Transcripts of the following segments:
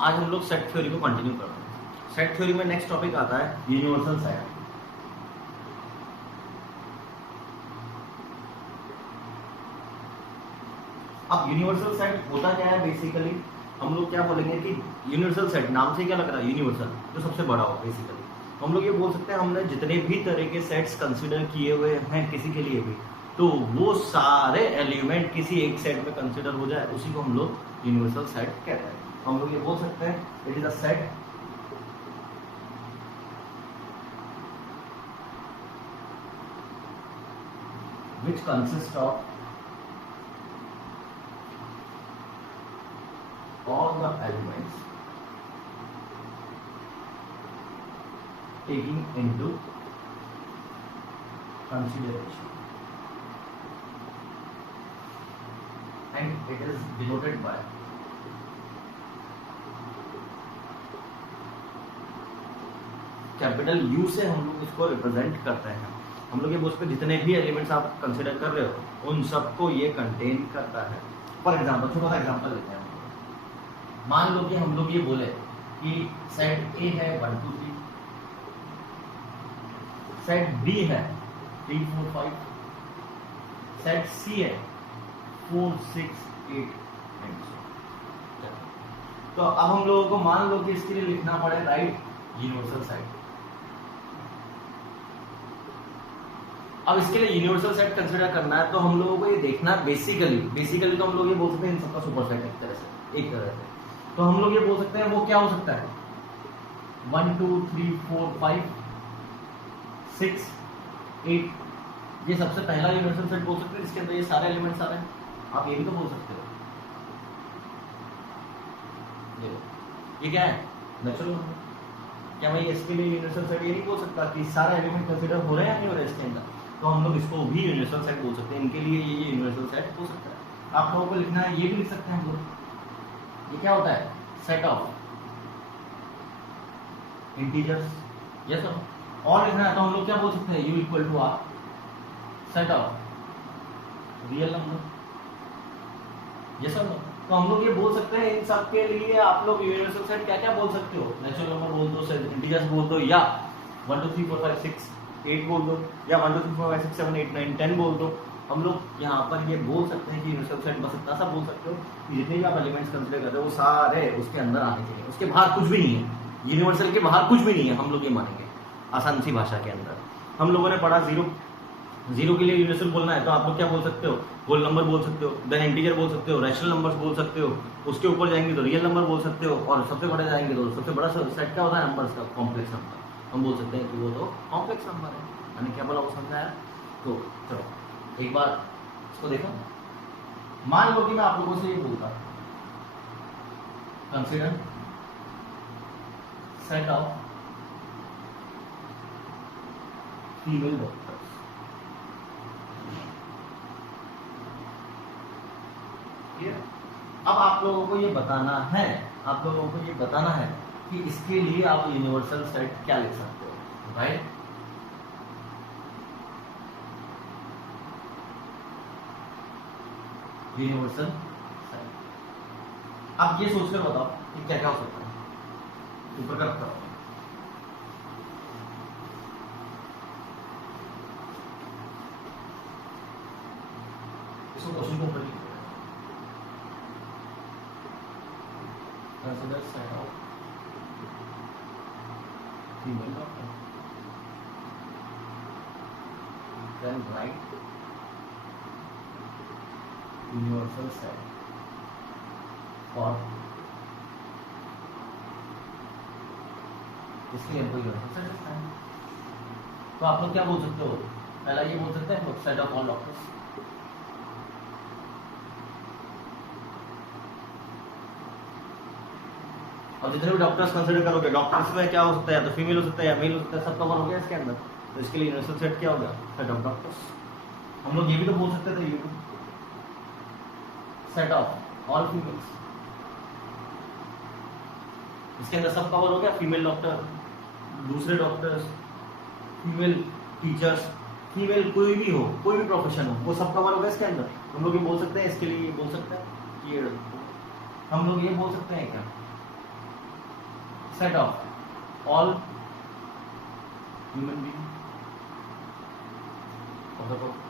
आज हम लोग सेट थ्योरी को कंटिन्यू कर रहे हैं। सेट थ्योरी में नेक्स्ट टॉपिक आता है यूनिवर्सल सेट। अब यूनिवर्सल सेट होता क्या है बेसिकली, हम लोग क्या बोलेंगे कि यूनिवर्सल सेट नाम से क्या लग रहा है, यूनिवर्सल जो सबसे बड़ा हो बेसिकली। हम लोग ये बोल सकते हैं हमने जितने भी तरह के सेट्स कंसीडर किए हुए हैं किसी के लिए भी, तो वो सारे एलिमेंट किसी एक सेट में कंसीडर हो जाए, उसी को हम लोग यूनिवर्सल सेट कहते हैं। हम लोग ये बोल सकते हैं it is a set which consists of all the elements taking into consideration, and it is denoted by capital you से हम लोग इसको रिप्रेजेंट करते हैं। हम लोग ये बोल सकते हैं जितने भी एलिमेंट्स आप कंसिडर कर रहे हो उन सबको ये कंटेन करता है। फॉर एग्जाम्पल छोटा सा एग्जाम्पल लेते हैं। मान लो कि हम लोग ये बोले कि सेट ए है 1 2 3, सेट बी है 3 4 5, सेट सी है 4 6 8 एंड सो। तो अब हम लोगों को मान लो कि इसके लिए लिखना पड़े राइट यूनिवर्सल सेट। अब इसके लिए यूनिवर्सल सेट कंसीडर करना है तो हम लोगों को ये देखना है बेसिकली तो हम लोग ये बोल सकते हैं इन सबका सुपर सेट एक तरह से। तो हम लोग ये बोल सकते हैं वो क्या हो सकता है 1 2 3 4 5 6 8, ये सबसे पहला यूनिवर्सल सेट बोल सकते हैं। इसके अंदर ये सारे एलिमेंट्स आ रहे हैं, आप ये भी तो बोल सकते हो। ये क्या है नेचुरल नंबर। क्या मैं इसके लिए यूनिवर्सल सेट ये नहीं बोल सकता कि सारे एलिमेंट कंसीडर हो रहे हैं या नहीं हो रहे इसके अंदर, तो हम लोग इसको भी यूनिवर्सल सेट बोल सकते हैं। इनके लिए ये यूनिवर्सल सेट हो सकता है। आप लोगों को लिखना है ये भी लिख सकते हैं हम लोग, ये क्या होता है सेट ऑफ इंटीजर्स। यस और लिखना है तो हम लोग क्या बोल सकते हैं u equal to R set of real number. Yes और तो हम लोग ये बोल सकते हैं इन सब के लिए आप लोग यूनिवर्सल सेट क्या क्या बोल सकते हो, नेचुरल नंबर बोल दो, इंटीजर्स बोल दो, या 1 2 3 4 5 6 8 बोल दो, या 1 2 3 4 5 6 7 8 9 10 बोल दो। हम लोग यहाँ पर ये बोल सकते हैं कि यूनिवर्सल सेट बस इतना सा बोल सकते हो कि जितने भी आप एलिमेंट्स कंसीडर करते हो वो सारे उसके अंदर आने चाहिए, उसके बाहर कुछ भी नहीं है, यूनिवर्सल के बाहर कुछ भी नहीं है। हम लोग ये मानेंगे आसान सी भाषा के अंदर। हम लोगों ने पढ़ा जीरो के लिए यूनिवर्सल बोलना है तो आप लोग क्या बोल सकते हो, होल नंबर बोल सकते हो, देन इंटीजर बोल सकते हो, रैशनल नंबर्स बोल सकते हो, उसके ऊपर जाएंगे तो रियल नंबर बोल सकते हो, और सबसे बड़े जाएंगे तो सबसे बड़ा सेट क्या होता है नंबर्स का, कॉम्प्लेक्स नंबर। हम बोल सकते हैं कि वो तो कॉम्प्लेक्स नंबर है। मैंने क्या बोला वो समझाया। तो चलो एक बार इसको देखो। मान लो कि मैं आप लोगों से ये बोलता consider set of female doctors. अब आप लोगों को ये बताना है, कि इसके लिए आप यूनिवर्सल सेट क्या लिख सकते हो, राइट। Universal set. आप ये सोचकर बताओ कि क्या क्या हो सकता है, ऊपर का बताओ। इसको क्वेश्चन को ऊपर consider set of female doctor, then write universal set for इसके लिए कोई यूनिवर्सल सेट है। तो आप लोग क्या बोल सकते हो, पहला ये बोल सकते हैं सेट ऑफ ऑल डॉक्टर्स। और जितने भी डॉक्टर्स कंसीडर करोगे, डॉक्टर्स में क्या हो सकता है, या तो फीमेल हो सकता है या मेल हो सकता है, सब कवर हो गया इसके अंदर। तो इसके लिए यूनिवर्सल सेट क्या होगा, सेट ऑफ डॉक्टर्स। हम लोग ये भी तो बोल सकते थे सेट ऑफ ऑल फीमेल्स। इसके अंदर सब कवर हो गया, फीमेल डॉक्टर, दूसरे डॉक्टर्स, फीमेल टीचर्स, फीमेल कोई भी हो, कोई भी प्रोफेशन हो, वो सब कवर हो गया इसके अंदर। हम लोग ये बोल सकते हैं, इसके लिए ये बोल सकते हैं कि हम लोग ये बोल सकते हैं क्या set of all human being of the world.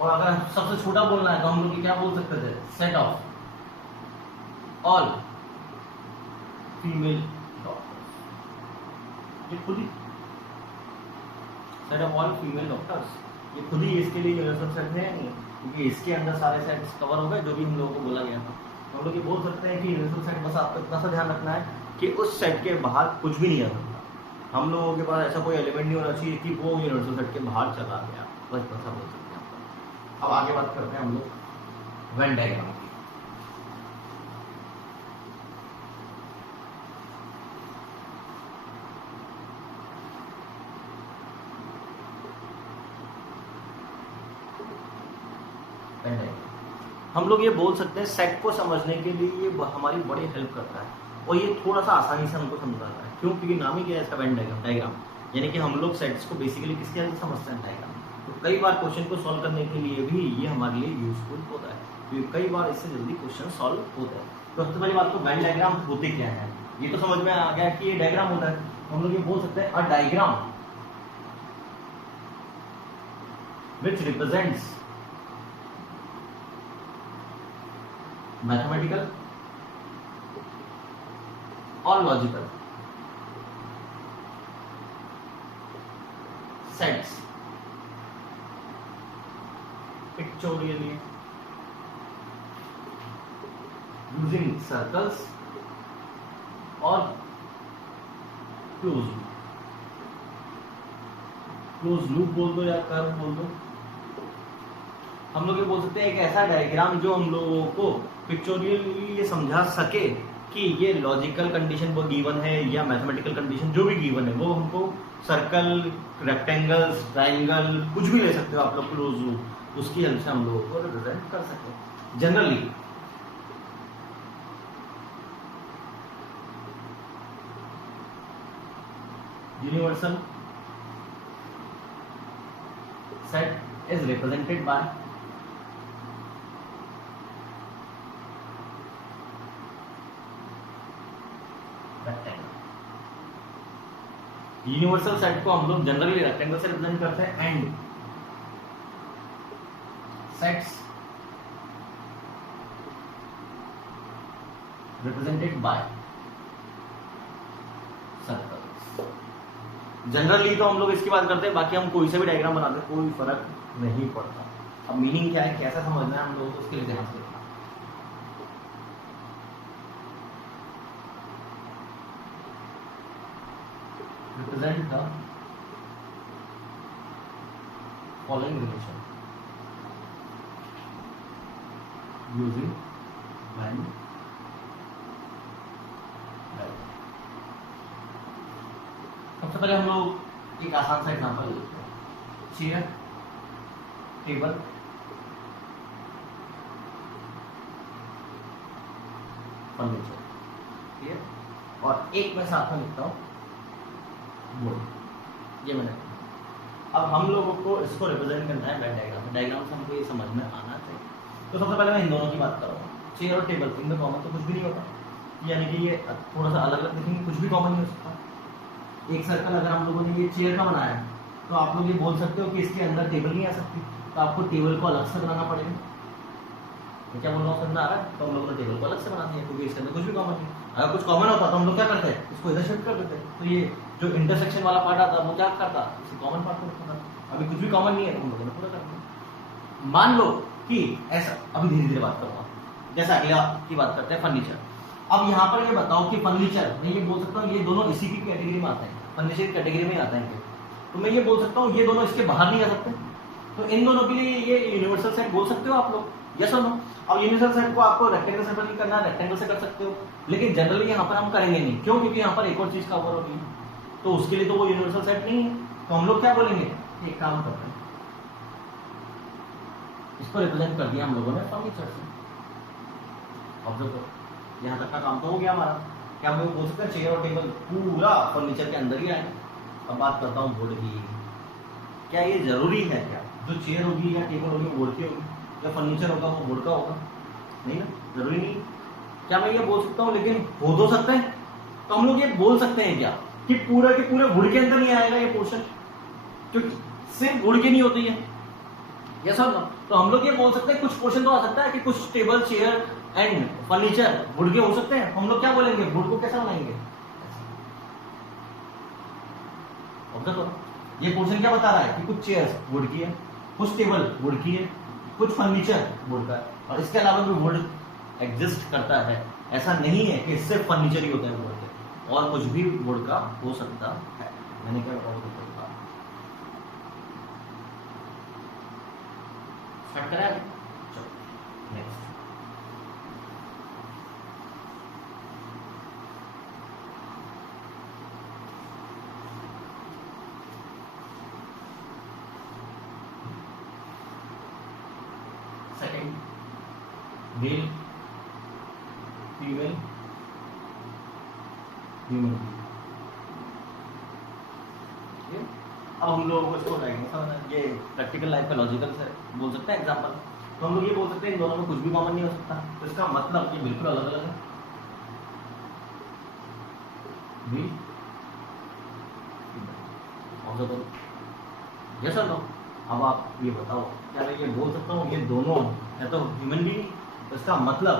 और अगर सबसे छोटा बोलना है तो हम लोग क्या बोल सकते थे, set of all female doctors. ये खुद ही set of all female doctors, ये खुद ही इसके लिए यूनिवर्सल सेट है नहीं, क्योंकि इसके अंदर सारे सेट्स कवर हो गए जो भी हम लोगों को बोला गया था। हम लोग ये बोल सकते हैं कि यूनिवर्सल सेट, बस आपको इतना सा ध्यान रखना है कि उस सेट के बाहर कुछ भी नहीं आ सकता। हम लोगों के पास ऐसा कोई एलिमेंट नहीं होना चाहिए कि वो यूनिवर्सल सेट के बाहर चला गया, बस इतना सा बोल सकते हैं। अब आगे बात करते हैं हम लोग वेन डायग्राम की। हम लोग ये बोल सकते हैं सेट को समझने के लिए ये हमारी बड़ी हेल्प करता है और ये थोड़ा सा आसानी से हमको समझाता है। क्यों? क्योंकि नाम ही क्या है इसका, वेन डायग्राम, यानी कि हम लोग सेट्स को बेसिकली किसके हेल्प से समझते हैं, डायग्राम। तो कई बार क्वेश्चन को सॉल्व करने के लिए भी ये हमारे लिए यूजफुल होता है, क्योंकि कई बार इससे जल्दी क्वेश्चन सॉल्व होता है। तो सबसे पहली बात तो वेन डायग्राम होते क्या है, ये तो समझ में आ गया कि ये डायग्राम होता है। हम लोग ये बोल सकते हैं a diagram which represents mathematical और logical sets pictorially using circles और क्लोज लूप बोल दो या कर्व बोल दो। हम लोग ये बोल सकते हैं एक ऐसा डायग्राम जो हम लोगों को पिक्चोरियली ये समझा सके कि ये लॉजिकल कंडीशन वो गिवन है या मैथमेटिकल कंडीशन जो भी गिवन है वो हमको सर्कल, रेक्टेंगल्स, ट्राइंगल कुछ भी ले सकते हो आप लोग, क्लोज लूप, उसकी हेल्प से हम लोगों को रिप्रेजेंट कर सकते हैं। Generally universal set is represented by rectangle. Universal set को हम लोग जनरली रेक्टेंगल से रिप्रेजेंट करते हैं and sets represented by circles। Generally तो हम लोग इसकी बात करते हैं, बाकी हम कोई से भी डायग्राम बनाते हैं कोई फर्क नहीं पड़ता। अब मीनिंग क्या है, कैसा समझना है हम लोगों को, उसके लिए ध्यान से देखना। Represent the following relation using Venn diagram। सबसे पहले हम लोग एक आसान सा एग्जांपल लेते हैं, चेयर, टेबल, फर्नीचर, ठीक है, और एक मैं साथ में लिखता हूँ बोर्ड। ये मैंने, अब हम लोगों को इसको रिप्रेजेंट करना है वेन डायग्राम। डायग्राम से हमको ये समझ में आना चाहिए। तो सबसे पहले मैं इन दोनों की बात करूँगा, चेयर और टेबल, इनमें कॉमन तो कुछ भी नहीं होता, यानी कि ये थोड़ा सा अलग अलग दिखेंगे, कुछ भी कॉमन नहीं हो सकता। एक सर्कल अगर हम लोगों ने ये चेयर का बनाया है तो आप लोग ये बोल सकते हो कि इसके अंदर टेबल नहीं आ सकती, तो आपको टेबल को अलग से बनाना पड़ेगा। मैं क्या बोल रहा हूँ, समझ में आ रहा है? तो हम लोगों ने टेबल को अलग से बना दिया क्योंकि इसके अंदर कुछ भी कॉमन नहीं। अगर कुछ कॉमन होता तो हम लोग क्या करते हैं, इसको इधर शिफ्ट कर देते हैं, तो ये जो इंटरसेक्शन वाला पार्ट आता वो क्या करता, इसे कॉमन पार्ट को रखता। अभी कुछ भी कॉमन नहीं है तो हम लोगों ने पूरा कर दिया। मान लो कि ऐसा, अभी धीरे धीरे बात करूंगा, जैसे अगला की बात करते हैं फर्नीचर। अब यहाँ पर ये बताओ कि फर्नीचर, मैं ये बोल सकता हूँ ये दोनों इसी की कैटेगरी में आते हैं, फर्नीचर की कैटेगरी में आते हैं, तो मैं ये बोल सकता हूँ ये दोनों इसके बाहर नहीं आ सकते। तो इन दोनों के लिए ये यूनिवर्सल सेट बोल सकते हो आप लोग, यस और नो। अब यूनिवर्सल सेट को आपको रेक्टेंगल से नहीं करना, रेक्टेंगल से कर सकते हो, लेकिन जनरली यहाँ पर हम करेंगे नहीं। क्यों? क्योंकि यहाँ पर एक और चीज का ओवर होगी, तो उसके लिए तो वो यूनिवर्सल सेट नहीं है। तो हम लोग क्या बोलेंगे, एक काम करते हैं, इसको रिप्रेजेंट कर दिया हम लोगों ने फर्नीचर से। ऑब्जर्व करो, यहाँ तक का काम तो हो गया हमारा। क्या हम लोग बोल सकते हैं चेयर और टेबल पूरा फर्नीचर के अंदर ही आए। अब बात करता हूँ बोर्ड की, क्या ये जरूरी है क्या जो चेयर होगी या टेबल होगी बोर्ड की होगी? या फर्नीचर होगा वो वुड का होगा? नहीं ना, जरूरी नहीं। क्या मैं ये बोल सकता हूँ लेकिन हो तो सकता है? तो हम लोग ये बोल सकते हैं क्या कि पूरा के पूरे वुड के अंदर नहीं आएगा ये पोर्शन, क्योंकि सिर्फ वुड की नहीं होती है, यस और नो? तो हम लोग ये बोल सकते हैं कुछ पोर्शन तो आ सकता है कि कुछ table chair and furniture would के हो सकते हैं। हम लोग क्या बोलेंगे, वुड को कैसा बनाएंगे? ऑब्जर्व करो, ये पोर्शन क्या बता रहा है कि कुछ चेयर्स वुड की है, कुछ टेबल वुड की है, कुछ फर्नीचर वुड का है, और इसके अलावा भी वुड एग्जिस्ट करता है। ऐसा नहीं है कि सिर्फ फर्नीचर ही होता है वुड के, और कुछ भी वुड का हो सकता है। मैंने क्या बताया स्टार्ट करें? चलो next. Second, male female human. अब हम लोग इसको ये प्रैक्टिकल लाइफ का लॉजिकल से बोल सकते हैं एग्जांपल। तो हम लोग ये बोल सकते हैं इन दोनों में कुछ भी कॉमन नहीं हो सकता, तो इसका मतलब ये बिल्कुल अलग अलग है। Yes or no? अब आप ये बताओ, क्या मैं ये बोल सकता हूँ ये दोनों है तो ह्यूमन बीइंग, तो इसका मतलब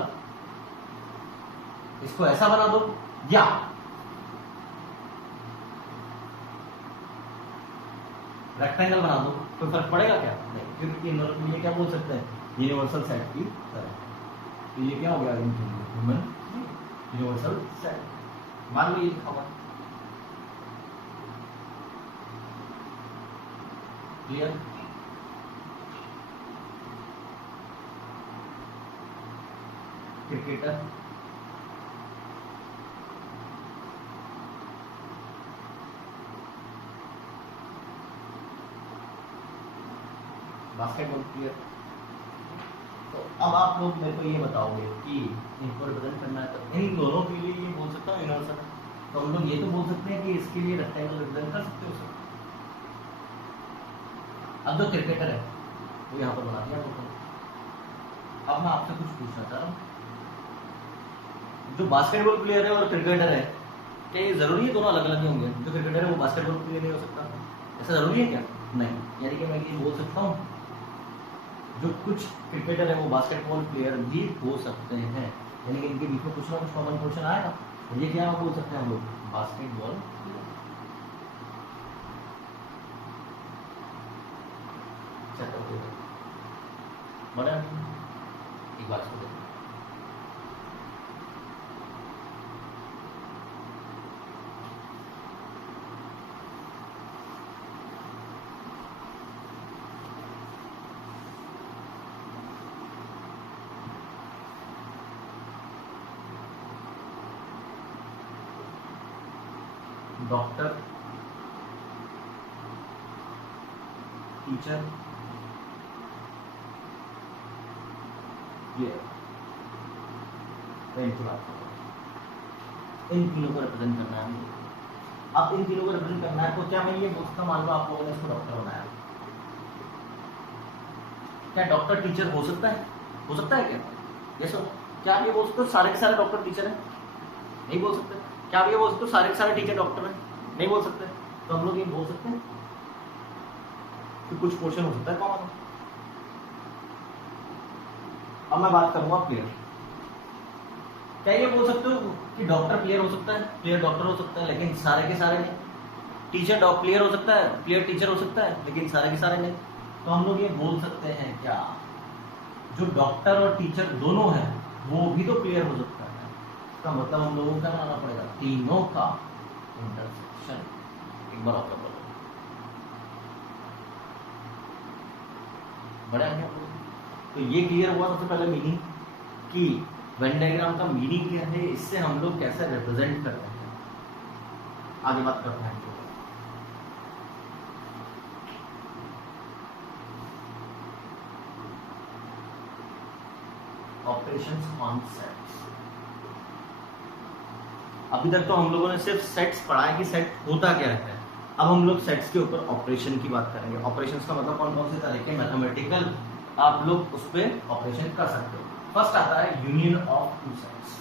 इसको ऐसा बना दो या रेक्टेंगल बना दो, कोई फर्क पड़ेगा क्या? नहीं, क्योंकि इन दोनों के लिए क्या बोल सकते हैं, यूनिवर्सल सेट की तरह। तो ये क्या हो गया ह्यूमन यूनिवर्सल सेट, मान लो ये लिखा हुआ। क्लियर? Cricketer, basketball player. तो अब आप लोग मेरे को ये बताओगे कि इनको रिप्रेजेंट करना है, तो इन दोनों के लिए ये बोल सकता हूँ यूनिवर्सल। तो हम लोग ये तो बोल सकते हैं कि इसके लिए रेक्टेंगल रिप्रेजेंट कर सकते हो सर। अब जो क्रिकेटर है वो यहाँ पर बना दिया तो। अब मैं आपसे कुछ पूछना चाह रहा हूँ, जो बास्केटबॉल प्लेयर है और क्रिकेटर है, क्या ये जरूरी है दोनों अलग अलग ही होंगे? जो क्रिकेटर है वो बास्केटबॉल प्लेयर नहीं हो सकता, ऐसा जरूरी है क्या? नहीं। यानी कि मैं ये बोल सकता हूँ जो कुछ क्रिकेटर है वो बास्केटबॉल प्लेयर भी हो सकते हैं, यानी कि इनके बीच में कुछ ना कुछ कॉमन क्वेश्चन आएगा। ये क्या बोल सकते हैं हम लोग, बास्केटबॉल बड़ा। एक बात सुनो, डॉक्टर, टीचर, ये इनकी बात करो, इन तीनों को रिप्रेजेंट करना है। अब इन तीनों को रिप्रेजेंट करना है तो क्या मैं ये बोल सकता हूँ, मान लो आप लोगों ने इसको डॉक्टर बनाया, क्या डॉक्टर टीचर हो सकता है? हो सकता है क्या? यस हो? क्या आप ये बोल सकते हो सारे के सारे डॉक्टर टीचर हैं? नहीं बोल सकते। क्या आप ये बोल सकते हो सारे के सारे टीचर डॉक्टर हैं? नहीं बोल सकते। तो हम लोग ये बोल सकते हैं कि कुछ पोर्शन हो सकता है कॉमन। अब मैं बात करूंगा प्लेयर। क्या ये बोल सकते हो कि डॉक्टर प्लेयर हो सकता है, प्लेयर डॉक्टर हो सकता है, लेकिन सारे के सारे नहीं? टीचर प्लेयर हो सकता है, प्लेयर टीचर हो सकता है, लेकिन सारे के सारे नहीं? तो हम लोग ये बोल सकते हैं क्या जो डॉक्टर और टीचर दोनों हैं वो भी तो प्लेयर हो सकता है। इसका मतलब हम लोगों को क्या बनाना पड़ेगा, तीनों का इंटरसेक्शन। एक बार और बड़ा है। तो ये क्लियर हुआ सबसे पहले मीनिंग कि वेन डायग्राम का मीनिंग क्या है, इससे हम लोग कैसे रिप्रेजेंट करते हैं। आगे बात करते हैं। Operations on sets. अभी तक तो हम लोगों ने सिर्फ सेट्स पढ़ा है कि सेट होता क्या है। अब हम लोग सेट्स के ऊपर ऑपरेशन की बात करेंगे। ऑपरेशंस का मतलब कौन कौन से तरह के मैथमेटिकल आप लोग उस पर ऑपरेशन कर सकते हो। फर्स्ट आता है यूनियन ऑफ टू सेट्स।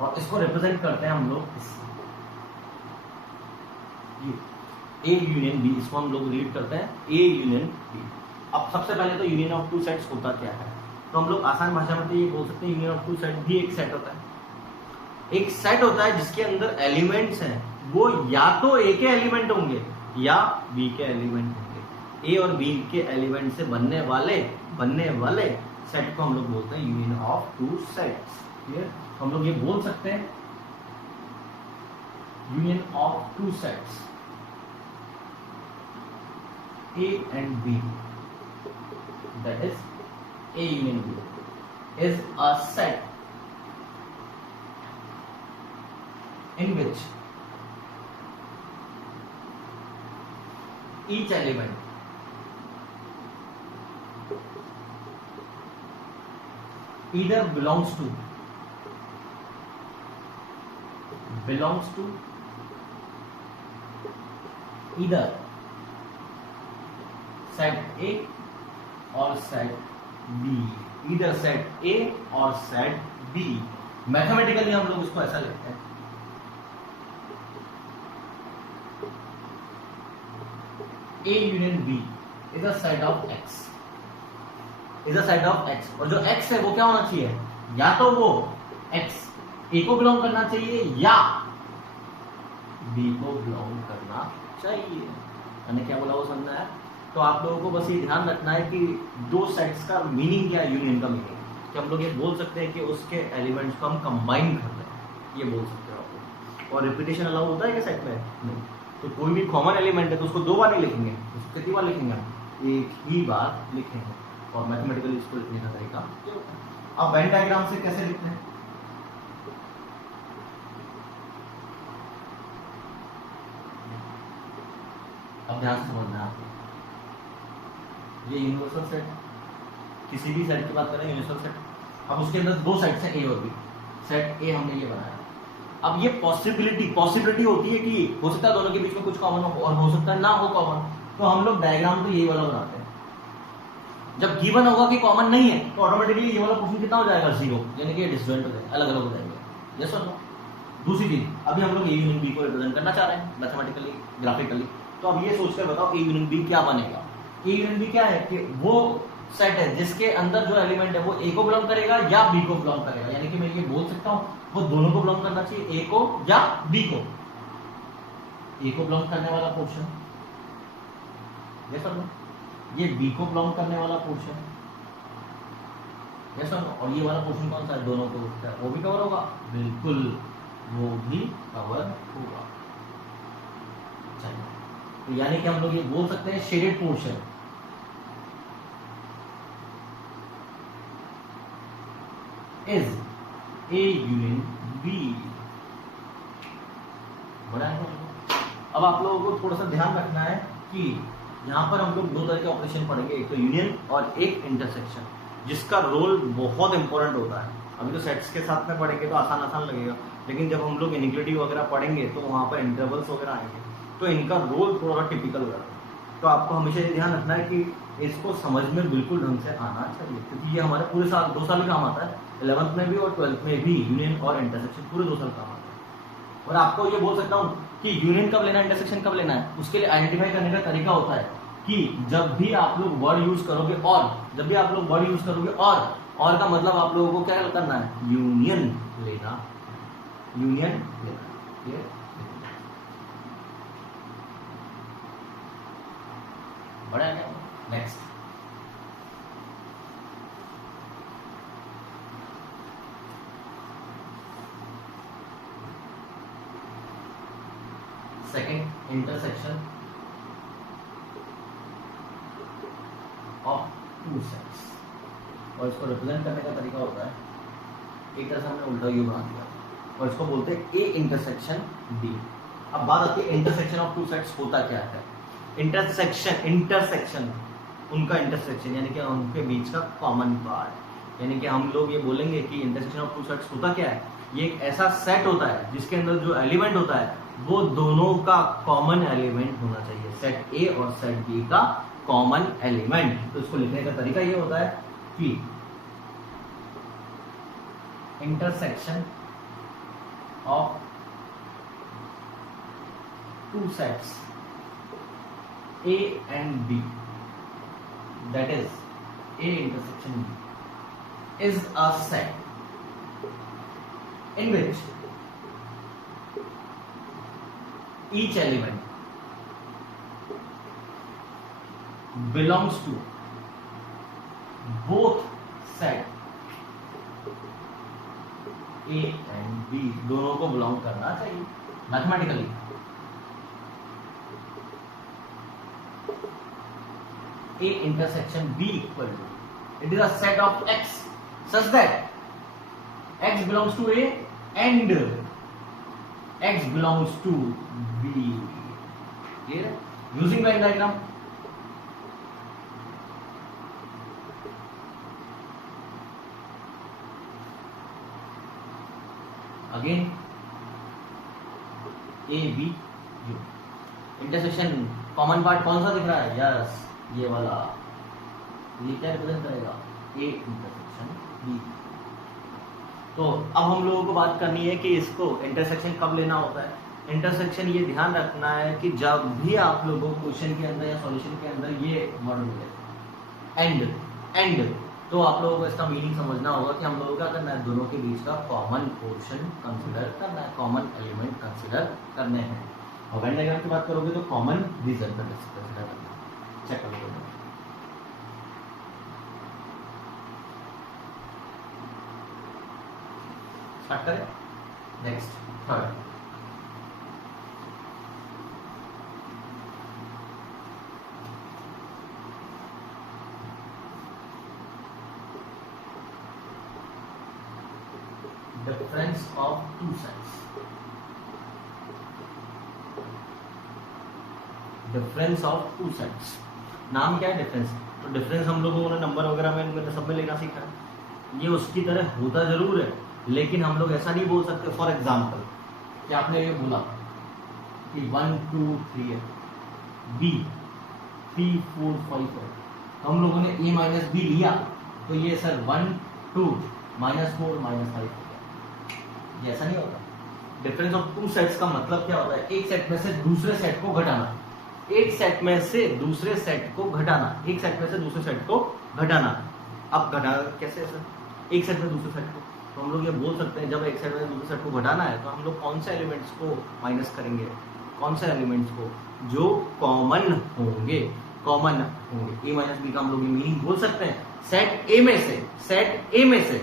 और इसको रिप्रेजेंट करते हैं हम लोग ए यूनियन बी, इसको हम लोग रीड करते हैं ए यूनियन बी। अब सबसे पहले तो यूनियन ऑफ टू सेट्स होता क्या है, तो हम लोग आसान भाषा में तो ये बोल सकते हैं यूनियन ऑफ टू सेट भी एक सेट होता है। एक सेट होता है जिसके अंदर एलिमेंट्स हैं वो या तो ए के एलिमेंट होंगे या बी के एलिमेंट होंगे। ए और बी के एलिमेंट से बनने वाले सेट को हम लोग बोलते हैं union of two sets. Clear? हम लोग ये बोल सकते हैं union of two sets A and B, that is A union B, is a set in which each element either belongs to either set ए और सेट बी, इधर set ए और set B. Mathematically हम लोग इसको ऐसा लिखते हैं A union B is a set of X, और जो एक्स है वो क्या होना चाहिए, या तो वो एक्स ए को बिलोंग करना चाहिए या बी को बिलोंग करना चाहिए। मैंने क्या बोला वो समझना है? तो आप लोगों को बस ये ध्यान रखना है कि दो सेट्स का मीनिंग क्या है, यूनियन का मीनिंग कि हम लोग ये बोल सकते हैं कि उसके एलिमेंट्स को हम कंबाइन कर रहे हैं, ये बोल सकते हो आप लोग। और रिपीटेशन अलाउ होता है क्या सेट में? नहीं। तो कोई भी कॉमन एलिमेंट है तो उसको 2 बार नहीं लिखेंगे, उसको कितनी बार लिखेंगे? एक ही बार लिखेंगे। और मैथमेटिकली इसको लिखने का तरीका अब वेन डायग्राम से कैसे लिखते हैं? अब ध्यान से समझना है, ये यूनिवर्सल सेट, किसी भी सेट की बात करें यूनिवर्सल सेट, अब उसके अंदर 2 सेट्स हैं ए और बी। सेट ए हमने ये बनाया, अब ये पॉसिबिलिटी होती है कि हो सकता है दोनों के बीच में कुछ कॉमन हो और हो सकता है ना हो कॉमन, तो हम लोग डायग्राम तो यही वाला बनाते हैं। जब गिवन होगा कि कॉमन नहीं है तो ऑटोमेटिकली ये वाला पोर्शन कितना हो जाएगा? 0, यानी कि डिसजॉइंट हो जाएगा, अलग अलग हो जाएंगे। Yes or no? दूसरी चीज, अभी हम लोग ए यूनियन बी को रिप्रेजेंट करना चाह रहे हैं मैथमेटिकली, ग्राफिकली, तो अब ये सोचकर बताओ ए यूनियन बी क्या बनेगा? ए यूनियन बी क्या है कि वो सेट है जिसके अंदर जो एलिमेंट है वो ए को बिलोंग करेगा या बी को बिलोंग करेगा, यानी कि मैं ये बोल सकता हूं वो दोनों को बिलोंग करना चाहिए, ए को या बी को। ए को बिलोंग करने वाला पोर्शन, यस और नो? ये बी को बिलोंग करने वाला पोर्शन, यस और नो? और ये वाला पोर्शन कौन सा है? दोनों को, वो भी कवर होगा, बिल्कुल वो भी कवर होगा। चलिए, तो यानी कि हम लोग ये बोल सकते हैं shaded portion is A union B. बड़ा है। अब आप लोगों को थोड़ा सा ध्यान रखना है कि यहाँ पर हम लोग 2 तरह के ऑपरेशन पढ़ेंगे, एक तो यूनियन और एक इंटरसेक्शन, जिसका रोल बहुत इंपॉर्टेंट होता है। अभी तो सेट्स के साथ में पढ़ेंगे तो आसान लगेगा, लेकिन जब हम लोग इनिक्विटी वगैरह पढ़ेंगे तो वहाँ पर इंटरवल्स वगैरह आएंगे तो इनका रोल थोड़ा टिपिकल होगा। तो आपको हमेशा ये ध्यान रखना है कि इसको समझ में बिल्कुल ढंग से आना चाहिए, क्योंकि ये हमारे पूरे साल 2 साल काम आता है, 11th में भी और 12th में भी यूनियन और इंटरसेक्शन पूरे 2 साल काम आता है। और आपको ये बोल सकता हूँ कि यूनियन कब लेना है, इंटरसेक्शन कब लेना है, उसके लिए आइडेंटिफाई करने का तरीका होता है कि जब भी आप लोग वर्ड यूज करोगे और का मतलब आप लोगों को क्या करना है? यूनियन लेना। क्लियर? बड़ा है। Next, second, intersection of 2 sets. और इसको रिप्रेजेंट करने का तरीका होता है, एक तरह से हमने उल्टा यू बना दिया और इसको बोलते हैं ए इंटरसेक्शन बी। अब बात आती है इंटरसेक्शन ऑफ 2 सेट्स होता क्या है। इंटरसेक्शन उनका इंटरसेक्शन यानी कि उनके बीच का कॉमन पार्ट, यानी कि हम लोग ये बोलेंगे कि इंटरसेक्शन ऑफ 2 सेट्स होता क्या है। ये एक ऐसा सेट होता है जिसके अंदर जो एलिमेंट होता है वो दोनों का कॉमन एलिमेंट होना चाहिए, सेट ए और सेट बी का कॉमन एलिमेंट। तो इसको लिखने का तरीका ये होता है कि intersection of two sets A and B, that is A intersection B, is a set in which each element belongs to both set A and B, दोनों को belong करना चाहिए mathematically. A intersection B equal to, it is a set of X such that X belongs to A and X belongs to B. Clear? Using Venn diagram. Again A B U intersection common part कौन सा दिख रहा है? Yes, ये वाला। ये क्या represent करेगा? A intersection B. तो अब हम लोगों को बात करनी है कि इसको इंटरसेक्शन कब लेना होता है। इंटरसेक्शन ये ध्यान रखना है कि जब भी आप लोगों को क्वेश्चन के अंदर या सॉल्यूशन के अंदर ये वर्ड मिले एंड, तो आप लोगों को इसका मीनिंग समझना होगा कि हम लोगों को क्या करना है, दोनों के बीच का कॉमन पोर्शन कंसिडर करना है, कॉमन एलिमेंट कंसिडर करने हैं। और वेन डायग्राम की बात करोगे तो कॉमन रीजन कंसिडर करना है। चेक कर लो। स्टार्ट करें। Next third, difference of two sets. Difference of two sets, नाम क्या है? डिफरेंस। तो डिफरेंस हम लोगों ने नंबर वगैरह में सब में लेना सीखा है। ये उसकी तरह होता जरूर है, लेकिन हम लोग ऐसा नहीं बोल सकते। फॉर एग्जाम्पल कि आपने ये बोला कि 1 2 3 है, बी 3 4 5 है, हम लोगों ने ए माइनस बी लिया, तो ये सर 1 2 -4 -5 हो गया। ये ऐसा नहीं होता। डिफरेंस ऑफ टू सेट्स का मतलब क्या होता है? एक सेट में से दूसरे सेट को घटाना, एक सेट में से दूसरे सेट को घटाना, एक सेट में से दूसरे सेट को घटाना। अब घटा कैसे सर? एक सेट में दूसरे सेट को, तो हम लोग ये बोल सकते हैं जब एक सेट में दूसरे सेट को घटाना है तो हम लोग कौन से एलिमेंट्स को माइनस करेंगे? कौन से एलिमेंट्स को? जो कॉमन होंगे, कॉमन होंगे। ए माइनस बी का हम लोग ये मीनिंग बोल सकते हैं, सेट ए में से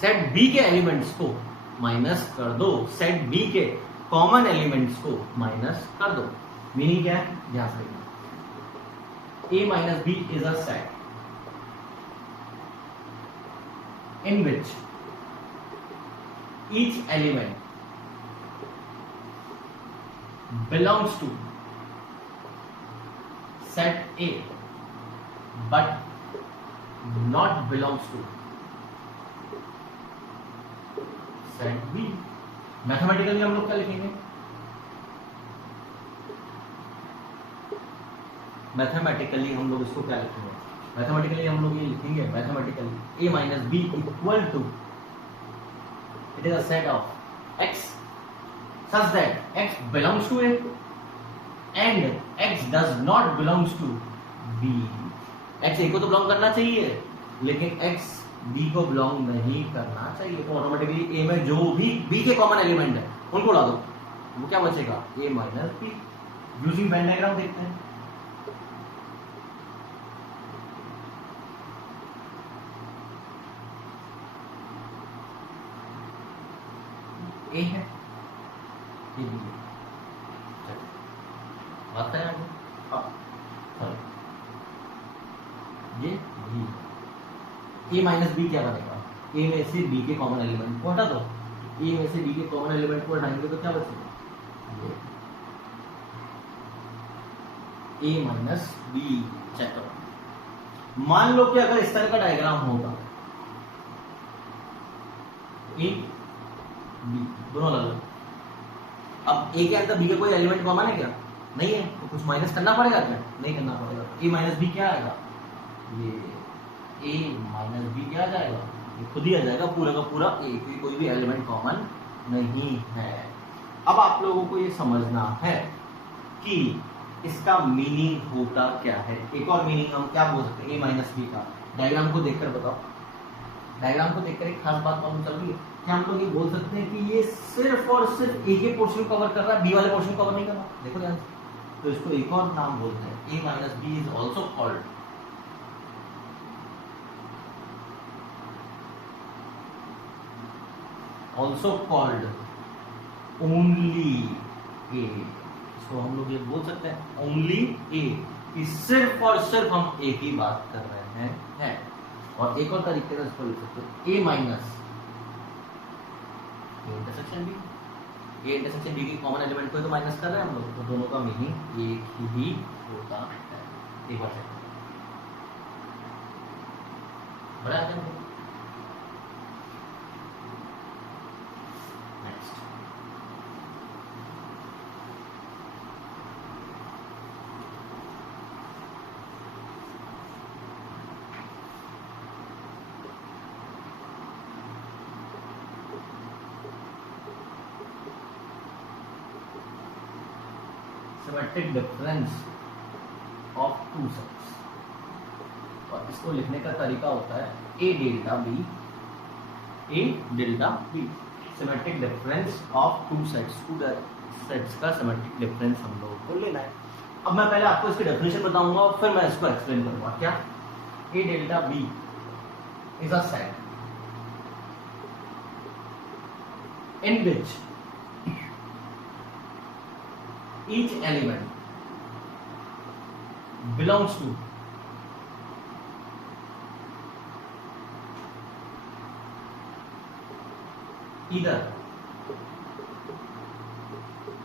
सेट बी के एलिमेंट्स को माइनस कर दो, सेट बी के कॉमन एलिमेंट्स को माइनस कर दो। मीनिंग क्या है? ध्यान से देखना। A minus B is a set in which each element belongs to set A but not belongs to set B। Mathematically हम लोग क्या लिखेंगे? मैथमेटिकली हम लोग इसको क्या लिखेंगे? मैथमेटिकली हम लोग ये लिखेंगे, mathematically a minus B equal to, it is a set of x such that x belongs to a and x does not belongs to b। x a को तो बिलोंग करना चाहिए, लेकिन x b को बिलोंग नहीं करना चाहिए। तो ऑटोमेटिकली a में जो भी b के कॉमन एलिमेंट है उनको ला दो, वो क्या बचेगा? a minus B. Using Venn diagram देखते हैं। ए है, ये बी है। बात करें आगे। ये बी, ए माइनस बी क्या बनेगा? ए में से बी के कॉमन एलिमेंट को हटा दो, ए में से बी के कॉमन एलिमेंट को हटाएंगे तो क्या बचेगा? ए माइनस बी। चेक करो। मान लो कि अगर इस तरह का डायग्राम होगा, ए बी दोनों अलग अलग, अब ए के अंदर बी का कोई एलिमेंट कॉमन है क्या? नहीं है, तो कुछ माइनस करना पड़ेगा क्या? नहीं करना पड़ेगा। ए माइनस बी क्या आएगा? ये ए माइनस बी क्या आ जाएगा? ये खुद ही आ जाएगा पूरा का पूरा ए, क्योंकि कोई भी एलिमेंट कॉमन नहीं है। अब आप लोगों को ये समझना है कि इसका मीनिंग होता क्या है। एक और मीनिंग हम क्या बोल सकते हैं ए माइनस बी का? डायग्राम को देखकर बताओ। डायग्राम को देखकर एक खास बात मालूम चल रही है। क्या हम लोग ये बोल सकते हैं कि ये सिर्फ और सिर्फ ए के पोर्शन को कवर कर रहा है, बी वाले पोर्शन को कवर नहीं कर रहा? देखो ध्यान से, तो इसको एक और नाम बोलते हैं A minus B is also called only A. इसको हम लोग ये बोल सकते हैं ओनली ए, कि सिर्फ और सिर्फ हम ए की बात कर रहे हैं। और एक और तरीके से इसको लिख सकते हैं A minus A intersection B. A intersection B की कॉमन एलिमेंट को तो माइनस कर रहे हैं हम लोग, तो दोनों का मीनिंग एक ही होता है। एक बार चेक बड़ा आते हैं। Next symmetric difference of two sets, और इसको लिखने का तरीका होता है A delta B. A delta B symmetric difference of two sets, two sets का सिमेट्रिक डिफरेंस हम लोगों को लेना है। अब मैं पहले आपको इसकी डेफिनेशन बताऊंगा और फिर मैं इसको एक्सप्लेन करूंगा। क्या? A delta B is a set in which each element belongs to either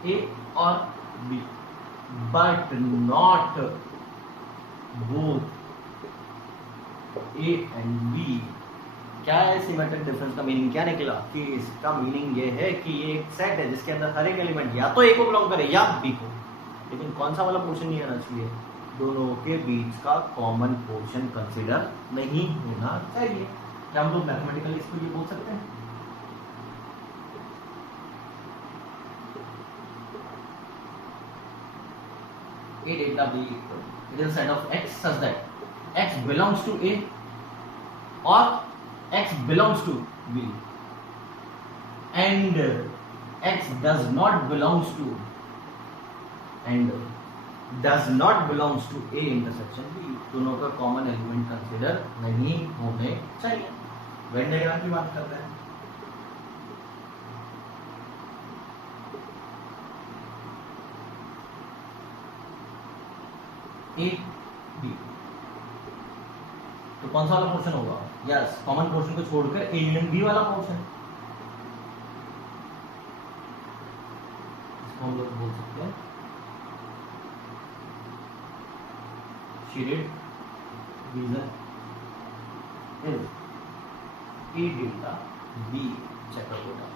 A or B, but not both A and B। क्या है सिमेट्रिक डिफरेंस का मीनिंग? क्या निकला कि इसका मीनिंग ये है कि ये एक सेट है जिसके अंदर हर एक एलिमेंट या तो ए को बिलोंग करे या बी को, लेकिन कौन सा वाला पोर्शन नहीं आना चाहिए? दोनों के बीच का कॉमन पोर्शन कंसीडर नहीं होना चाहिए। क्या हम लोग मैथमेटिकली इसको ये बोल सकते हैं? A delta B it is a set of x such that x belongs to A or x belongs to B and x does not belongs to A intersection B। दोनों का कॉमन एलिमेंट कंसीडर नहीं होने चाहिए। Venn diagram की बात करते हैं। A B तो कौन सा वाला पोर्शन होगा? यस, कॉमन पोर्शन को छोड़कर ए यूनियन बी वाला पोर्शन। इसको हम लोग बोल सकते हैं shaded region is A delta B checker होगा।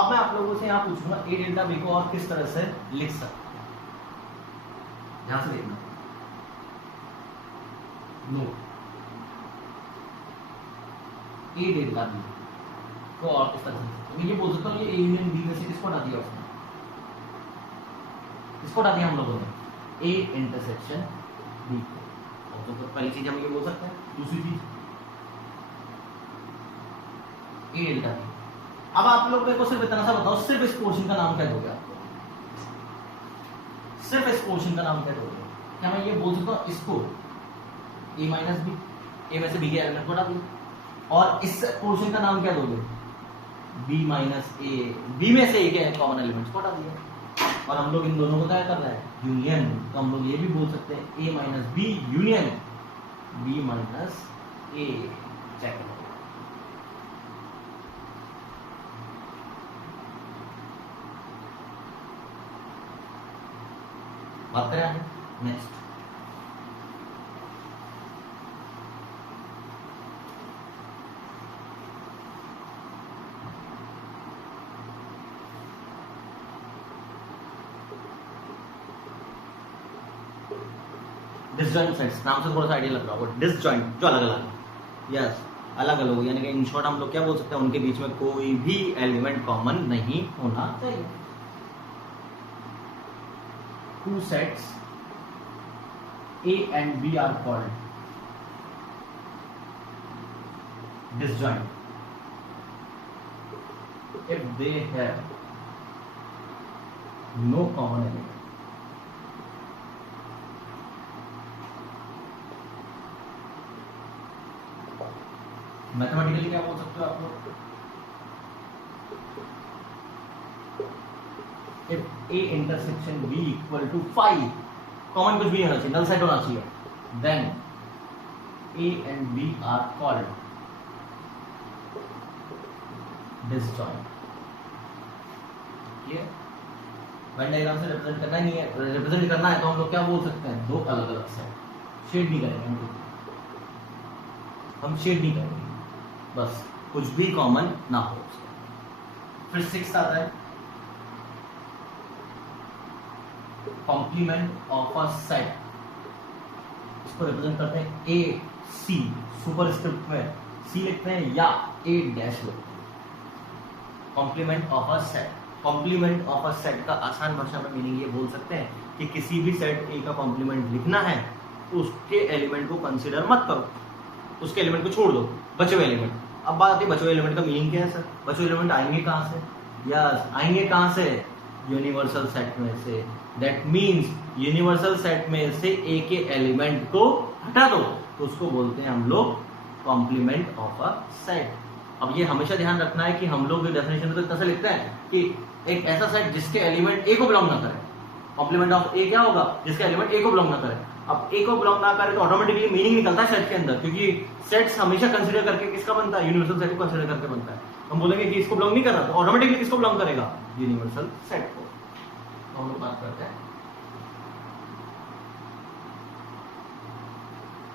अब मैं आप लोगों से यहाँ पूछूंगा ए डेल्टा बी को और किस तरह से लिख सकते हैं? ध्यान से देखना। नो ए डेल्टा बी को और किस तरह से मैं ये बोल सकता हूँ ये ए यूनियन बी में से किसको हटा दिया उसने? किसको हटा दिया हम लोगों ने? ए इंटरसेक्शन बी को। तो पहली चीज हम ये बोल सकते हैं। दूसरी चीज ए डेल्टा बी। अब आप लोग मेरे को सिर्फ इतना सा बताओ, सिर्फ इस पोर्शन का नाम क्या दोगे आपको? सिर्फ इस पोर्शन का नाम क्या दोगे? क्या मैं ये बोल सकता हूँ इसको ए माइनस बी, ए में से बी के एलिमेंट को हटा दिया, और इस पोर्शन का नाम क्या दोगे? बी माइनस ए, बी में से ए के कॉमन एलिमेंट्स को हटा दिया, और हम लोग इन दोनों को क्या कर रहे हैं? यूनियन। तो हम लोग ये भी बोल सकते हैं A minus B union B minus A. Check करो। बात करें आगे। नेक्स्ट डिसजॉइंट सेट्स, नाम से थोड़ा सा आइडिया लग रहा होगा, डिसजॉइंट जो अलग अलग, यस अलग अलग हो, यानी कि इन शॉर्ट हम लोग क्या बोल सकते हैं, उनके बीच में कोई भी एलिमेंट कॉमन नहीं होना चाहिए। Two sets A and B are called disjoint if they have no common element. Mathematically क्या बोल सकते हो आप लोग, if A intersection B equal to 5, common कुछ भी नहीं होना चाहिए, नल सेट होना चाहिए, then A and B are called disjoint। ये वेन डायग्राम से रिप्रेजेंट करना ही नहीं है, रिप्रेजेंट करना है तो हम लोग क्या बोल सकते हैं, दो अलग अलग सेट, शेड नहीं करेंगे हम शेड नहीं करेंगे, बस कुछ भी कॉमन ना हो। फिर 6 आता है कॉम्प्लीमेंट ऑफ अ सेट, इसको रिप्रेजेंट करते हैं ए सी, सुपरस्क्रिप्ट में सी लिखते हैं या ए डैश लिखते हैं। Complement of a set, complement of a set का आसान भाषा में मीनिंग ये बोल सकते हैं कि किसी भी सेट ए का कॉम्प्लीमेंट लिखना है तो उसके एलिमेंट को कंसीडर मत करो, उसके एलिमेंट को छोड़ दो, बचे हुए एलिमेंट। अब बात आती है बचे हुए एलिमेंट का मीनिंग क्या है सर, बचे हुए एलिमेंट आएंगे कहां से, यस आएंगे कहां से, यूनिवर्सल सेट में से। दैट मीन्स यूनिवर्सल सेट में से ए के एलिमेंट को हटा दो तो उसको बोलते हैं हम लोग कॉम्प्लीमेंट ऑफ अ सेट। अब ये हमेशा ध्यान रखना है कि हम लोग डेफिनेशन में तो इतना से लिखते हैं कि एक ऐसा सेट जिसके एलिमेंट ए को बिलोंग ना करे, कॉम्प्लीमेंट ऑफ ए क्या होगा, जिसके एलिमेंट ए को बिलोंग ना करे। अब ए को बिलोंग ना करे तो ऑटोमेटिकली मीनिंग निकलता है सेट के अंदर, क्योंकि सेट्स हमेशा कंसीडर करके किसका बनता है, यूनिवर्सल सेट को कंसीडर करके बनता है। हम बोलेंगे कि इसको बिलोंग नहीं कर रहा तो ऑटोमेटिकली किसको बिलोंग करेगा, यूनिवर्सल सेट को। हम लोग बात करते हैं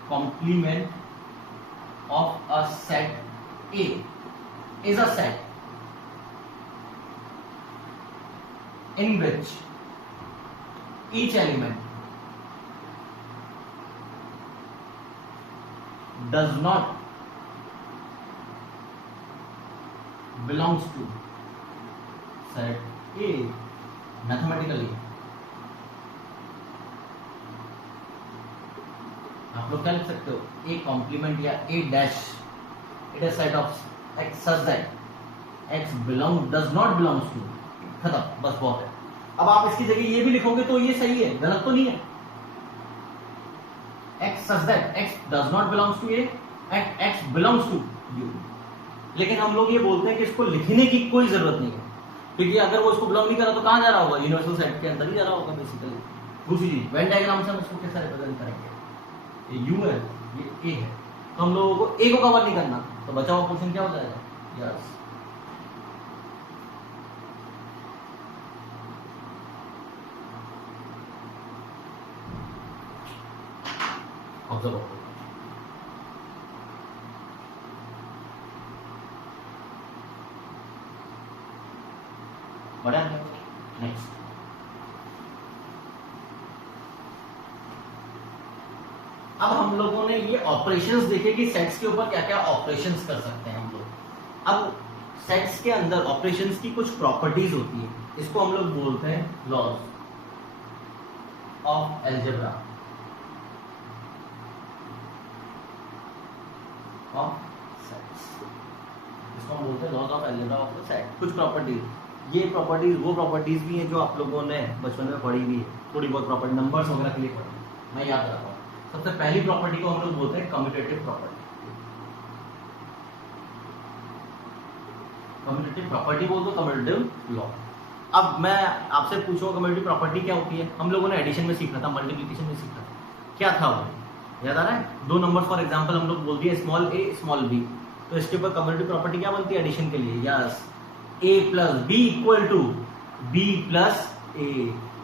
complement of a set A is a set in which each element does not belongs to set A। Mathematically आप लोग क्या लिख सकते हो, A कॉम्प्लीमेंट या A dash, it is set of x such that x does not belongs to, खत्म, बस बहुत है। अब आप इसकी जगह ये भी लिखोगे तो ये सही है, गलत तो नहीं है। x such that x does not belongs to a and x belongs to u, लेकिन हम लोग ये बोलते हैं कि इसको लिखने की कोई जरूरत नहीं है, क्योंकि अगर वो इसको बिलोंग नहीं कर रहा तो कहां जा रहा होगा, यूनिवर्सल सेट के अंदर ही जा रहा होगा बेसिकली। दूसरी चीज वेन डायग्राम से हम इसको कैसे रिप्रेजेंट करेंगे, ये u है ये a है, तो हम लोगों को a को कवर नहीं करना, तो बचा हुआ पोर्शन क्या हो जाएगा, यस ऑब्जर्व। बड़ा नेक्स्ट अब हम लोगों ने ये ऑपरेशंस देखे कि सेट्स के ऊपर क्या क्या ऑपरेशंस कर सकते हैं हम लोग। अब सेट्स के अंदर ऑपरेशंस की कुछ प्रॉपर्टीज होती है, इसको हम लोग बोलते हैं laws of algebra of sets, इसको हम बोलते हैं laws of algebra of the set. कुछ प्रॉपर्टीज, ये प्रॉपर्टीज वो प्रॉपर्टीज भी हैं जो आप लोगों ने बचपन में पढ़ी हुई है, थोड़ी बहुत प्रॉपर्टी नंबर्स वगैरह के लिए पढ़ी, मैं याद रखा हूँ। सबसे पहली प्रॉपर्टी को हम लोग बोलते हैं कम्यूटेटिव प्रॉपर्टी। कम्यूटेटिव प्रॉपर्टी बोल दो, कम्यूटेटिव लॉ। अब मैं आपसे पूछूं कम्यूटेटिव प्रॉपर्टी क्या होती है, हम लोगों ने एडिशन में सीखा था, मल्टीप्लिकेशन में सीखा था, क्या था वो याद आ रहा है, दो नंबर फॉर एग्जांपल हम लोग बोल दिए स्मॉल a स्मॉल b, तो इसके ऊपर कम्यूटेटिव प्रॉपर्टी क्या बनती है एडिशन के लिए, yes a plus B equal to b plus a,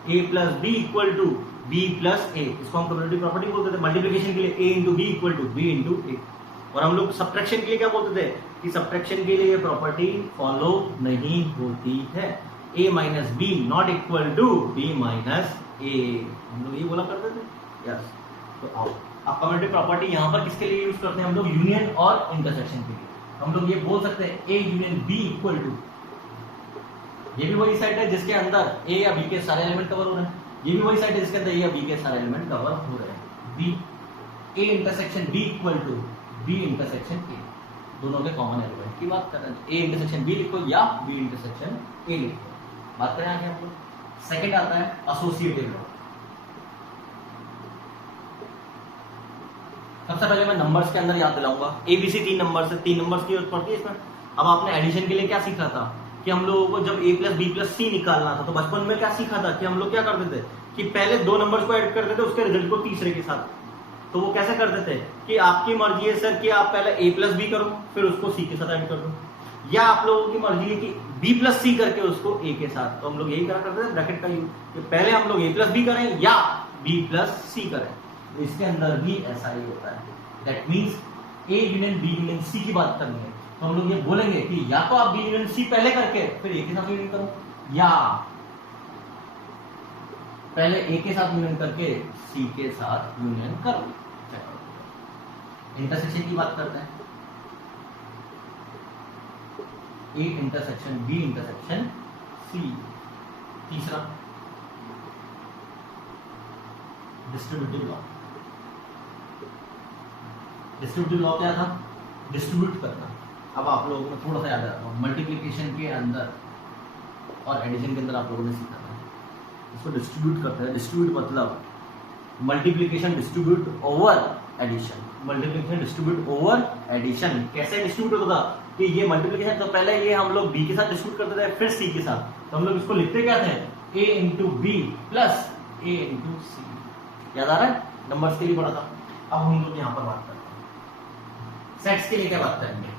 a plus B equal to b plus a, इसको हम कम्यूटेटिव प्रॉपर्टी बोलते थे। मल्टीप्लिकेशन के लिए a into B equal to b into a, और हम लोग सब्ट्रैक्शन के लिए क्या बोलते थे कि सब्ट्रैक्शन के लिए ये प्रॉपर्टी फॉलो नहीं होती है, a minus B not equal to b minus a, हम लोग ये बोला करते थे। यस। तो आओ, अब कम्यूटेटिव प्रॉपर्टी यहाँ पर किसके लिए यूज करते हैं हम लोग? यूनियन और इंटरसेक्शन के लिए। हम लोग ये बोल सकते हैं A union B equal to, ये भी वही सेट है जिसके अंदर ए या बी के सारे एलिमेंट कवर हो रहे हैं, ये भी वही सेट है जिसके अंदर ए या बी के सारे एलिमेंट कवर हो रहे हैं। B A intersection B equal to B intersection A, दोनों के कॉमन एलिमेंट की बात कर रहे हैं। ए इंटरसेक्शन बी लिखो या बी इंटरसेक्शन ए लिखो। बात करें आगे हम लोग। सेकंड आता है एसोसिएटिव लॉ। सबसे पहले मैं नंबर्स के अंदर याद दिलाऊंगा, एबीसी 3 नंबर से, 3 नंबर्स की जरूरत पड़ती है इसमें। अब आपने एडिशन के लिए क्या सीखा था कि हम लोगों को जब a प्लस बी प्लस सी निकालना था तो बचपन में क्या सीखा था कि हम लोग क्या करते थे कि पहले 2 नंबर्स को ऐड करते थे उसके रिजल्ट को तीसरे के साथ। तो वो कैसे करते थे कि आपकी मर्जी है सर कि आप पहले a प्लस बी करो फिर उसको c के साथ ऐड कर दो, या आप लोगों की मर्जी है कि b प्लस सी करके उसको a के साथ। तो हम लोग यही करा करते थे ब्रैकेट का यूज, कि पहले हम लोग a प्लस बी करें या b प्लस सी करें। तो इसके अंदर भी ऐसा ही होता है। That means a union b union c की बात करनी है तो हम लोग ये बोलेंगे कि या तो आप b यूनियन c पहले करके फिर a के साथ यूनियन करो, या पहले a के साथ यूनियन करके c के साथ यूनियन करो। इंटरसेक्शन की बात करते हैं, a intersection b intersection c। तीसरा डिस्ट्रीब्यूटिव लॉ। डिस्ट्रीब्यूटिव लॉ क्या था? डिस्ट्रीब्यूट करना। अब आप लोगों को थोड़ा सा याद रखता हूँ, मल्टीप्लिकेशन के अंदर और एडिशन के अंदर आप लोगों ने सीखा था इसको डिस्ट्रीब्यूट करते हैं। डिस्ट्रीब्यूट मतलब multiplication distribute over addition, multiplication distribute over addition. कैसे डिस्ट्रीब्यूट होता था कि ये मल्टीप्लिकेशन तो पहले ये हम लोग b के साथ डिस्ट्रीब्यूट करते थे फिर c के साथ, तो हम लोग इसको लिखते क्या थे? a into B plus a into C. याद आ रहा है? नंबर्स के लिए पढ़ा था। अब हम लोग यहाँ पर बात करते हैं सेट्स के लिए। क्या बात करेंगे?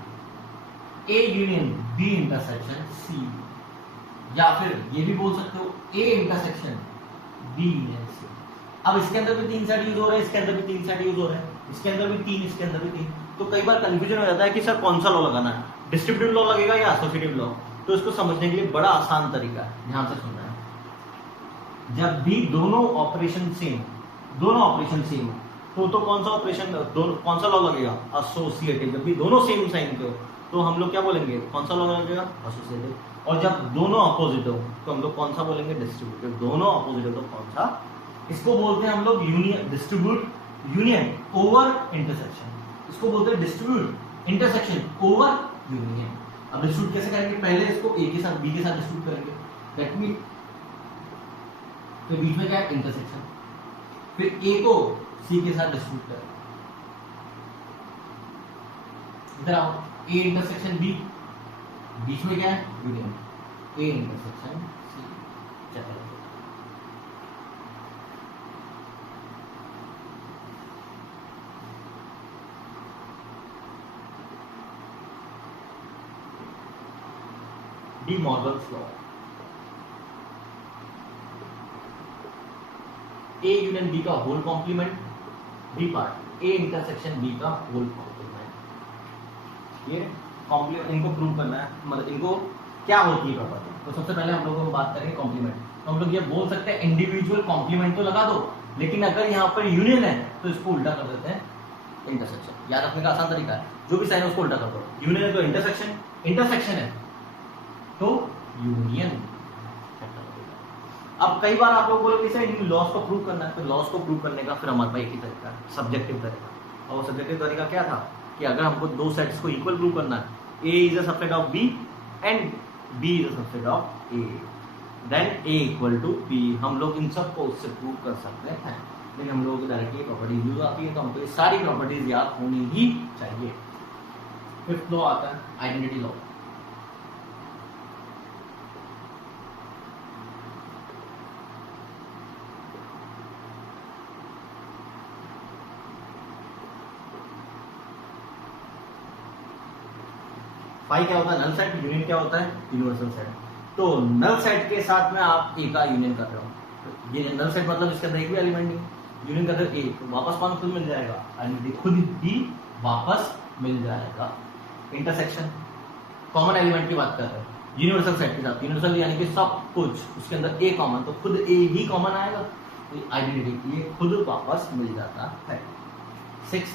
A union B intersection C, या फिर ये भी बोल सकते हो A intersection B union C। अब इसके अंदर भी 3 सेट यूज हो रहे हैं, इसके अंदर भी 3 सेट यूज हो रहे हैं, इसके अंदर भी 3, इसके अंदर भी 3। तो कई बार कंफ्यूजन हो जाता है कि सर कौन सा लॉ लगाना है, डिस्ट्रीब्यूटिव लॉ लगेगा या एसोसिएटिव लॉ। तो इसको समझने के लिए बड़ा आसान तरीका है, ध्यान से सुनना है। जब भी दोनों ऑपरेशन सेम तो कौन सा ऑपरेशन कौन सा लॉ लगेगा? एसोसिएटिव। जब भी दोनों सेम साइन के हो तो हम लोग क्या बोलेंगे? कौन सा लॉ लगेगा? एसोसिएटिव। और जब दोनों अपोजिट हो तो हम लोग कौन सा बोलेंगे? डिस्ट्रीब्यूटिव। दोनों अपोजिट हो तो कौन सा? इसको बोलते हैं हम लोग union, distribute union over intersection. इसको बोलते हैं डिस्ट्रीब्यूट इंटरसेक्शन ओवर यूनियन। अब डिस्ट्रीब्यूट कैसे करेंगे? पहले इसको a के साथ b के साथ डिस्ट्रीब्यूट करेंगे, दैट मीन फिर बीच में क्या है? इंटरसेक्शन। फिर a को c के साथ डिस्ट्रीब्यूट करें। इधर आओ, a इंटरसेक्शन b, बीच में क्या है? Union a intersection c। चलो De Morgan's law. A union B का whole complement, B part A intersection B का होल कॉम्प्लीमेंट। ये कॉम्प्लीमेंट इनको प्रूव करना है, मतलब इनको क्या होती है प्रॉपर्टी। तो सबसे पहले हम लोग बात करेंगे कॉम्प्लीमेंट। तो हम लोग ये बोल सकते हैं इंडिविजुअल कॉम्प्लीमेंट तो लगा दो, लेकिन अगर यहाँ पर यूनियन है तो इसको उल्टा कर देते हैं इंटरसेक्शन। याद रखने का आसान तरीका है, जो भी साइन है उसको उल्टा कर दो। यूनियन है तो इंटरसेक्शन, इंटरसेक्शन है तो यूनियन। अब कई बार आप लोग बोलोगे सर इन लॉस को प्रूव करना है, तो लॉस को प्रूव करने का फिर हमारे पास एक ही तरीका है, सब्जेक्टिव तरीका। और वो सब्जेक्टिव तरीका क्या था कि अगर हमको दो सेट्स को इक्वल प्रूव करना है, A is a subset of B and B is a subset of A, then A equal to B। हम लोग इन सब को उससे प्रूव कर सकते हैं, लेकिन हम लोगों को डायरेक्टली प्रॉपर्टीज यूज आती है तो हमको ये सारी प्रॉपर्टीज याद होनी ही चाहिए। फिफ्थ लॉ आता है आइडेंटिटी लॉ। फाई क्या होता है? Null set. यूनियन क्या होता है? Universal set. तो नल सेट के साथ में आप ए का यूनियन कर रहे हो, ये नल सेट मतलब इसके अंदर एक भी एलिमेंट नहीं, यूनियन कर रहे हो ए, तो वापस कौन खुद मिल जाएगा? आइडेंटिटी खुद ही वापस मिल जाएगा। इंटरसेक्शन कॉमन एलिमेंट की बात कर रहे हैं यूनिवर्सल सेट के साथ, यूनिवर्सल यानी कि सब कुछ उसके अंदर ए कॉमन, तो खुद ए ही कॉमन आएगा। आइडेंटिटी ये खुद वापस मिल जाता है। 6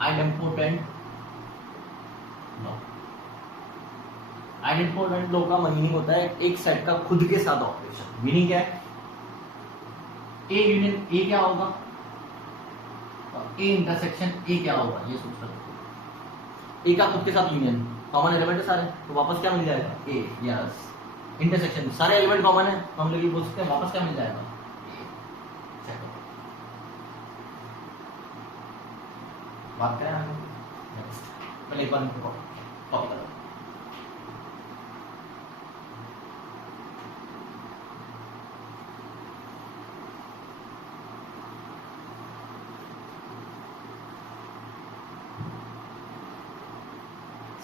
आइडेंटिपोटेंट लॉ। आइडेंटिपोटेंट लॉ का मीनिंग होता है एक सेट का खुद के साथ ऑपरेशन। मीनिंग क्या है? ए यूनियन ए क्या होगा और ए इंटरसेक्शन ए क्या होगा, ये सोच सकते। ए का खुद के साथ यूनियन, कॉमन एलिमेंट है सारे, तो वापस क्या मिल जाएगा? ए। यस, इंटरसेक्शन सारे एलिमेंट कॉमन है तो हम लोग ये बोल सकते हैं वापस क्या मिल जाएगा? ए। बात क्या है? नेक्स्ट पहले एक बार इनको कॉपी करो।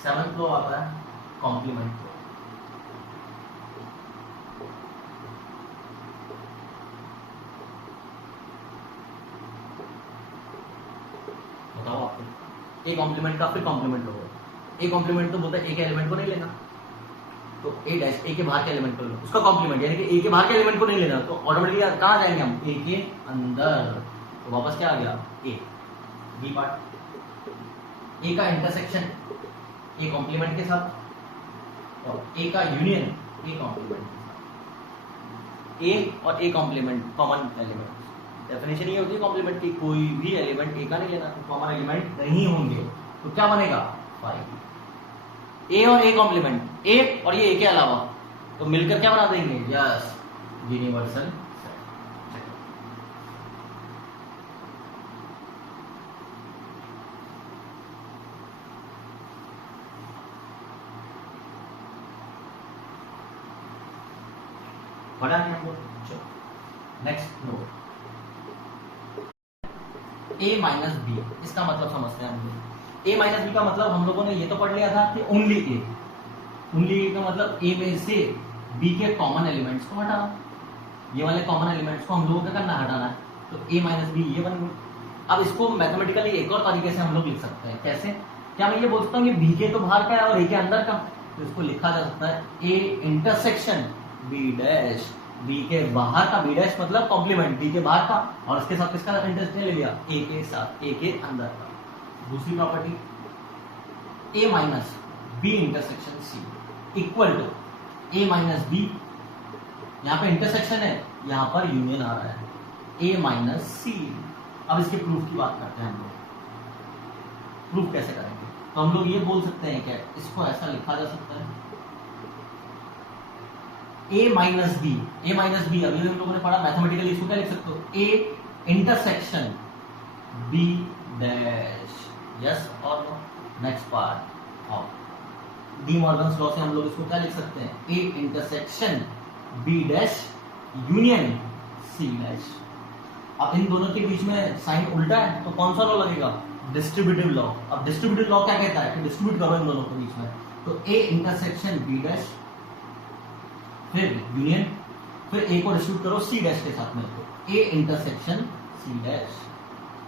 सेवंथ लो आता है कॉम्प्लीमेंट लो। बताओ आपको ए कॉम्प्लीमेंट का फिर कॉम्प्लीमेंट लो। ए कॉम्प्लीमेंट तो बोलता है ए के एलिमेंट को नहीं लेना, तो ए डैश ए के बाहर के एलिमेंट को लो, उसका कॉम्प्लीमेंट यानी कि ए के बाहर के एलिमेंट को नहीं लेना, तो ऑटोमेटिकली कहां जाएंगे हम? ए के अंदर, तो वापस क्या आ गया? ए। बी पार्ट, ए का इंटरसेक्शन ए कॉम्प्लीमेंट के साथ और ए का यूनियन ए कॉम्प्लीमेंट के साथ। ए और A complement common element. Definition ये होती है कॉम्प्लीमेंट की, कोई भी एलिमेंट ए का नहीं लेना, तो कॉमन एलिमेंट नहीं होंगे, तो क्या बनेगा? 5। ए और ए कॉम्प्लीमेंट, ए और ये ए के अलावा, तो मिलकर क्या बना देंगे? Yes, universal set. पढ़ा नहीं हम लोग? चलो नेक्स्ट नो। ए माइनस बी, इसका मतलब समझते हैं हम लोग। ए माइनस बी का मतलब हम लोगों ने ये तो पढ़ लिया था कि ओनली ए। ओनली ए का मतलब ए में से बी के कॉमन एलिमेंट्स को हटाना। ये वाले कॉमन एलिमेंट्स को हम लोगों को क्या करना? हटाना है। तो ए माइनस बी ये बन गई। अब इसको मैथमेटिकली एक और तरीके से हम लोग लिख सकते हैं। कैसे? क्या मैं ये बोल सकता हूँ कि बी के तो बाहर का है और ए के अंदर का, तो इसको लिखा जा सकता है A intersection B dash. B के बाहर का, बी डैश मतलब कॉम्प्लीमेंट, बी के बाहर का और इसके साथ किसका इंटरसेक्शन ले लिया? ए के साथ, ए के अंदर का। दूसरी property A minus B intersection C equal to A minus B, यहां पे इंटरसेक्शन है, यहां पर यूनियन आ रहा है, ए माइनस सी। अब इसके प्रूफ की बात करते हैं हम लोग। प्रूफ कैसे करेंगे? तो हम लोग ये बोल सकते हैं क्या, इसको ऐसा लिखा जा सकता है ए माइनस बी। ए माइनस बी अभी हम लोगों ने पढ़ा मैथमेटिकली, इसको क्या लिख सकते हो? A intersection B dash. Yes or no? Next part of De Morgan's law से हम लोग इसको क्या लिख सकते हैं? A intersection B dash union C dash. अब इन दोनों के बीच में साइन उल्टा है तो कौन सा लॉ लगेगा? Distributive law. अब डिस्ट्रीब्यूटिव लॉ क्या कहता है कि डिस्ट्रीब्यूट करो इन दोनों के बीच में, तो ए इंटरसेक्शन बी डैश फिर यूनियन, फिर ए को डिस्ट्रीब्यूट करो सी डैश के साथ में, तो ए इंटरसेक्शन सी डैश।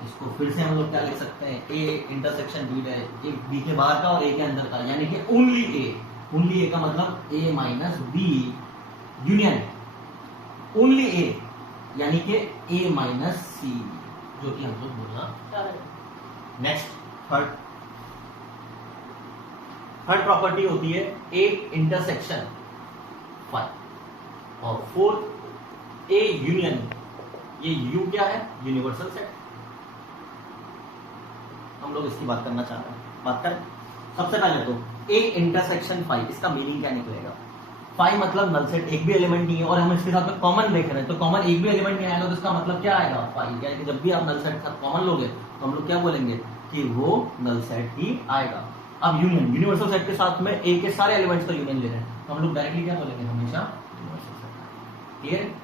इसको फिर से हम लोग क्या लिख सकते हैं? ए इंटरसेक्शन बी डैश, एक बी के बाहर का और ए के अंदर का, यानी कि ओनली ए। ओनली ए का मतलब ए माइनस बी यूनियन ओनली ए, यानी कि ए माइनस सी, जो कि हम लोग बोलना चाह रहे हैं। नेक्स्ट थर्ड प्रॉपर्टी होती है ए इंटरसेक्शन 5 और फोर्थ ए यूनियन। ये यू क्या है? Universal set. हम लोग इसकी बात करना चाह रहे हैं, बात करें। सबसे पहले तो ए इंटरसेक्शन 5, इसका मीनिंग क्या निकलेगा? 5 मतलब नल सेट, एक भी एलिमेंट नहीं है और हम इसके साथ में कॉमन देख रहे हैं, तो कॉमन एक भी एलिमेंट नहीं आएगा, तो इसका मतलब क्या आएगा? 5। यानी कि जब भी आप नल सेट के साथ कॉमन लोगे तो हम लोग क्या बोलेंगे कि वो नल सेट ही आएगा। अब यूनियन, यूनिवर्सल सेट के साथ में ए के सारे एलिमेंट्स का यूनियन ले रहे हैं, तो हम लोग डायरेक्टली क्या बोलेंगे? हमेशा यूनिवर्सल सेट। क्लियर?